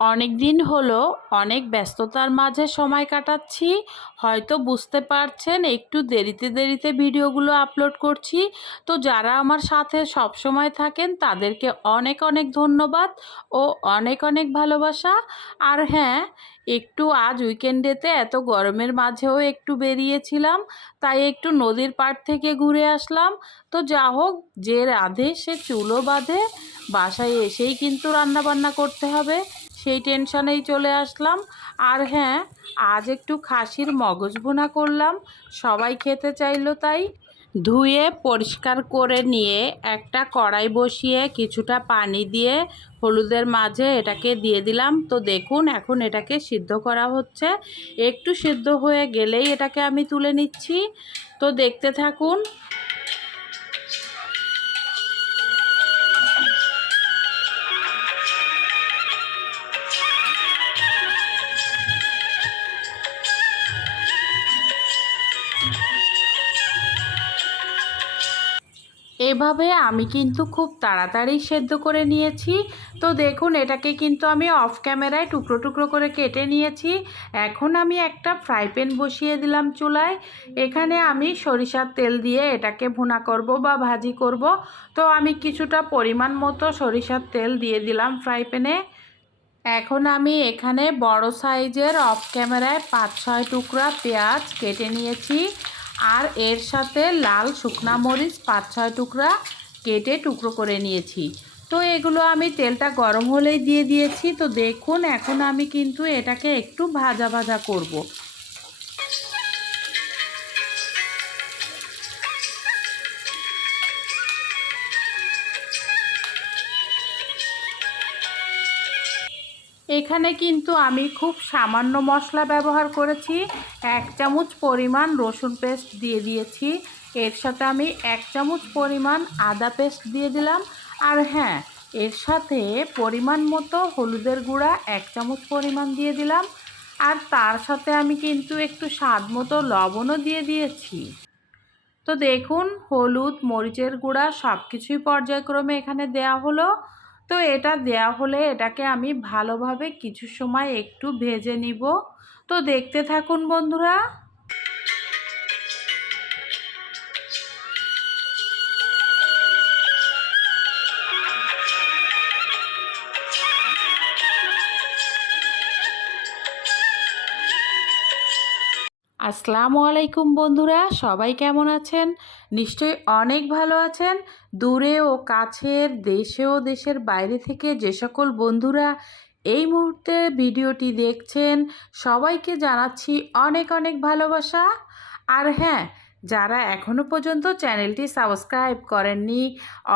অনেক দিন হলো অনেক ব্যস্ততার মাঝে সময় কাটাচ্ছি। হয়তো বুঝতে পারছেন একটু দেরিতে দেরিতে ভিডিওগুলো আপলোড করছি। তো যারা আমার সাথে সব সময় থাকেন তাদেরকে অনেক অনেক ধন্যবাদ ও অনেক অনেক ভালোবাসা। আর হ্যাঁ, একটু আজ উইকেন্ডেতে এত গরমের মাঝেও একটু বেরিয়েছিলাম, তাই একটু নদীর পাড় থেকে ঘুরে আসলাম। তো যা হোক, যে রাঁধে সে চুলো বাঁধে, বাসায় এসেই কিন্তু রান্না বান্না করতে হবে, সেই টেনশনেই চলে আসলাম। আর হ্যাঁ, আজ একটু খাসির মগজ ভুনা করলাম, সবাই খেতে চাইলো তাই। ধুয়ে পরিষ্কার করে নিয়ে একটা কড়াই বসিয়ে কিছুটা পানি দিয়ে হলুদের মাঝে এটাকে দিয়ে দিলাম। তো দেখুন, এখন এটাকে সিদ্ধ করা হচ্ছে। একটু সিদ্ধ হয়ে গেলেই এটাকে আমি তুলে নিচ্ছি। তো দেখতে থাকুন। এভাবে আমি কিন্তু খুব তাড়াতাড়ি সেদ্ধ করে নিয়েছি। তো দেখুন, এটাকে কিন্তু আমি অফ ক্যামেরায় টুকরো টুকরো করে কেটে নিয়েছি। এখন আমি একটা ফ্রাই প্যান বসিয়ে দিলাম চুলায়। এখানে আমি সরিষার তেল দিয়ে এটাকে ভুনা করব বা ভাজি করব। তো আমি কিছুটা পরিমাণ মতো সরিষার তেল দিয়ে দিলাম ফ্রাই প্যানে। এখন আমি এখানে বড় সাইজের অফ ক্যামেরায় 5-6 টুকরা পেঁয়াজ কেটে নিয়েছি। আর এর সাথে লাল শুকনা মরিচ 5-6 টুকরা কেটে টুকরো করে নিয়েছি। তো এগুলো আমি তেলটা গরম হলেই দিয়ে দিয়েছি। তো দেখুন, এখন আমি কিন্তু এটাকে একটু ভাজা ভাজা করব। এখানে কিন্তু আমি খুব সামান্য মশলা ব্যবহার করেছি। 1 চামচ পরিমাণ রসুন পেস্ট দিয়ে দিয়েছি। এর সাথে আমি 1 চামচ পরিমাণ আদা পেস্ট দিয়ে দিলাম। আর হ্যাঁ, এর সাথে পরিমাণ মতো হলুদের গুঁড়া 1 চামচ পরিমাণ দিয়ে দিলাম। আর তার সাথে আমি কিন্তু একটু স্বাদ মতো লবণও দিয়ে দিয়েছি। তো দেখুন, হলুদ মরিচের গুঁড়া সব কিছুই পর্যায়ক্রমে এখানে দেয়া হলো। তো এটা দেয়া হলে এটাকে আমি ভালোভাবে কিছু সময় একটু ভেজে নিব। তো দেখতে থাকুন বন্ধুরা। আসসালামু আলাইকুম বন্ধুরা, সবাই কেমন আছেন? নিশ্চয়ই অনেক ভালো আছেন। দূরে ও কাছের, দেশে ও দেশের বাইরে থেকে যে সকল বন্ধুরা এই মুহূর্তে ভিডিওটি দেখছেন, সবাইকে জানাচ্ছি অনেক অনেক ভালোবাসা। আর হ্যাঁ, যারা এখনও পর্যন্ত চ্যানেলটি সাবস্ক্রাইব করেননি,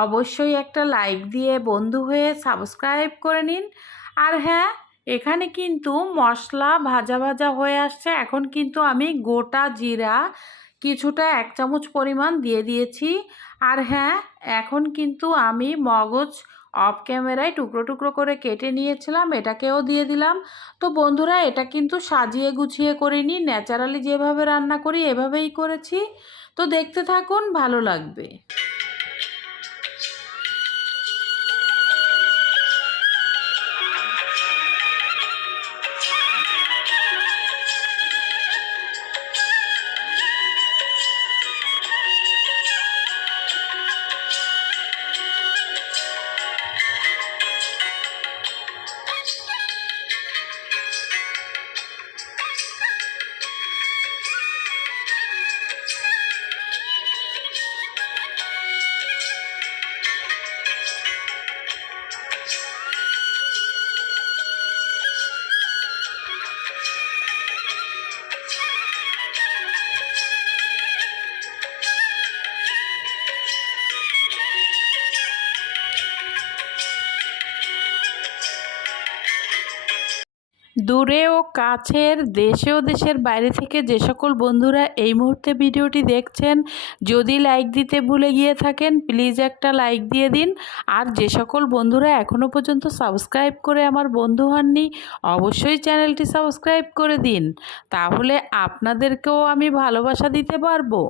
অবশ্যই একটা লাইক দিয়ে বন্ধু হয়ে সাবস্ক্রাইব করে নিন। আর হ্যাঁ, এখানে কিন্তু মশলা ভাজা ভাজা হয়ে আসছে। এখন কিন্তু আমি গোটা জিরা কিছুটা 1 চামচ পরিমাণ দিয়ে দিয়েছি। আর হ্যাঁ, এখন কিন্তু আমি মগজ অফ ক্যামেরায় টুকরো টুকরো করে কেটে নিয়েছিলাম, এটাকেও দিয়ে দিলাম। তো বন্ধুরা, এটা কিন্তু সাজিয়ে গুছিয়ে করিনি, ন্যাচারালি যেভাবে রান্না করি এভাবেই করেছি। তো দেখতে থাকুন, ভালো লাগবে। দূরে ও কাছের, দেশে ও দেশের বাইরে থেকে যে সকল বন্ধুরা এই মুহূর্তে ভিডিওটি দেখছেন, যদি লাইক দিতে ভুলে গিয়ে থাকেন প্লিজ একটা লাইক দিয়ে দিন। আর যে সকল বন্ধুরা এখনও পর্যন্ত সাবস্ক্রাইব করে আমার বন্ধু হননি, অবশ্যই চ্যানেলটি সাবস্ক্রাইব করে দিন, তাহলে আপনাদেরকেও আমি ভালোবাসা দিতে পারবো।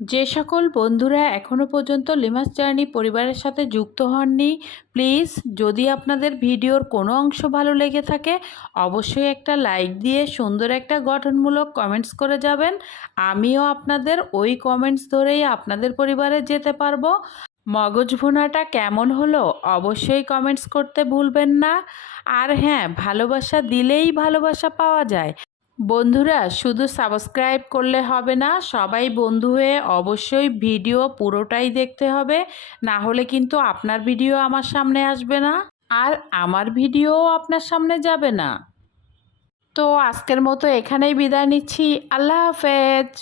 যে সকল বন্ধুরা এখনও পর্যন্ত লিমাস জার্নি পরিবারের সাথে যুক্ত হননি, প্লিজ যদি আপনাদের ভিডিওর কোনো অংশ ভালো লেগে থাকে অবশ্যই একটা লাইক দিয়ে সুন্দর একটা গঠনমূলক কমেন্টস করে যাবেন। আমিও আপনাদের ওই কমেন্টস ধরেই আপনাদের পরিবারে যেতে পারবো। মগজ ভুনাটা কেমন হলো অবশ্যই কমেন্টস করতে ভুলবেন না। আর হ্যাঁ, ভালোবাসা দিলেই ভালোবাসা পাওয়া যায়। বন্ধুরা, শুধু সাবস্ক্রাইব করলে হবে না, সবাই বন্ধু হয়ে অবশ্যই ভিডিও পুরোটাই দেখতে হবে, না হলে কিন্তু আপনার ভিডিও আমার সামনে আসবে না আর আমার ভিডিওও আপনার সামনে যাবে না। তো আজকের মতো এখানেই বিদায় নিচ্ছি। আল্লাহ হাফেজ।